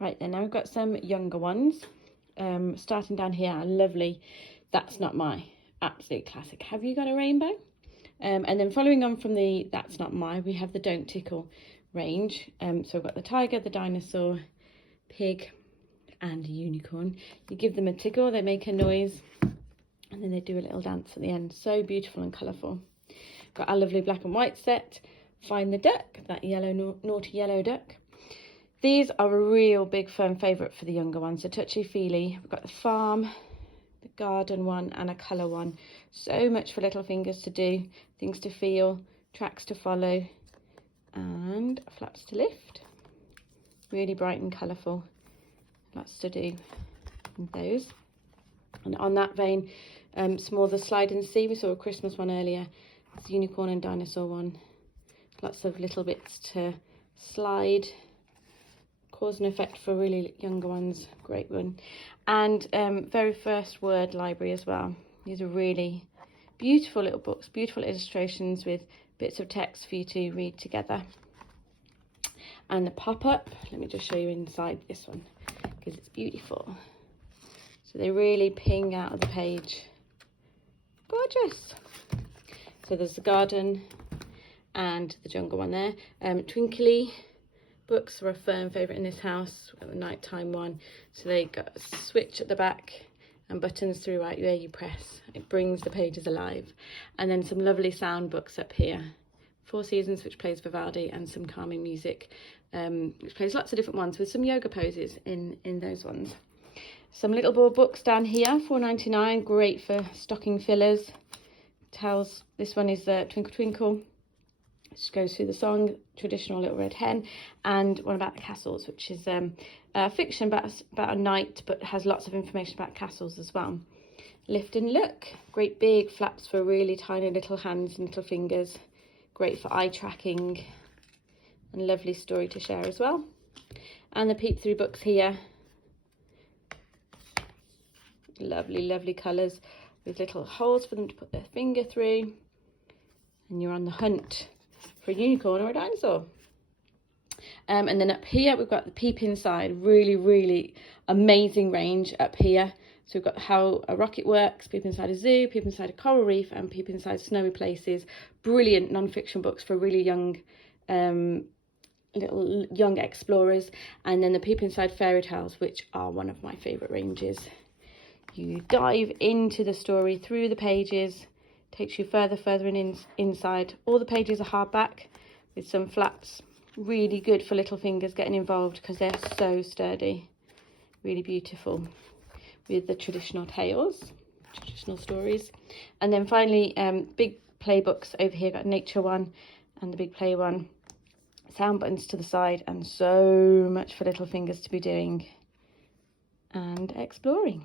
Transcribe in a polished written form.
Right then, now we've got some younger ones. Starting down here, lovely That's Not My, absolute classic. Have You Got a Rainbow? And then following on from the That's Not My, we have the Don't Tickle range. So we've got the tiger, the dinosaur, pig and unicorn. You give them a tickle, they make a noise, and then they do a little dance at the end. So beautiful and colourful. Got our lovely black and white set. Find the Duck, that yellow, naughty yellow duck. These are a real big firm favourite for the younger ones, so touchy-feely. We've got the farm, the garden one and a colour one. So much for little fingers to do, things to feel, tracks to follow and flaps to lift. Really bright and colourful. Lots to do with those. And on that vein, some more the Slide and See. We saw a Christmas one earlier. It's the unicorn and dinosaur one. Lots of little bits to slide. Cause and Effect for really younger ones, great one. And very first word library as well. These are really beautiful little books, beautiful illustrations with bits of text for you to read together. And the pop-up, let me just show you inside this one because it's beautiful. So they really ping out of the page. Gorgeous. So there's the garden and the jungle one there. Twinkly books are a firm favourite in this house, the nighttime one. So they got a switch at the back and buttons throughout where you press. It brings the pages alive. And then some lovely sound books up here. Four Seasons, which plays Vivaldi, and some calming music, which plays lots of different ones with some yoga poses in those ones. Some little board books down here, $4.99, great for stocking fillers. Tells, this one is Twinkle Twinkle. Which goes through the song, Traditional Little Red Hen, and one about the castles, which is fiction about a knight, but has lots of information about castles as well. Lift and Look, great big flaps for really tiny little hands and little fingers, great for eye tracking, and lovely story to share as well. And the peep through books here, lovely, lovely colours with little holes for them to put their finger through, and you're on the hunt for a unicorn or a dinosaur. And then up here we've got the Peep Inside, really amazing range up here. So we've got How a Rocket Works, Peep Inside a Zoo, Peep Inside a Coral Reef, and Peep Inside Snowy Places. Brilliant non-fiction books for really young little young explorers. And then the Peep Inside Fairy Tales, which are one of my favourite ranges. You dive into the story through the pages, takes you further inside. All the pages are hardback with some flaps. Really good for little fingers getting involved because they're so sturdy. Really beautiful with the traditional tales, traditional stories. And then finally, big play books over here. Got Nature one and the Big Play one. Sound buttons to the side, and so much for little fingers to be doing and exploring.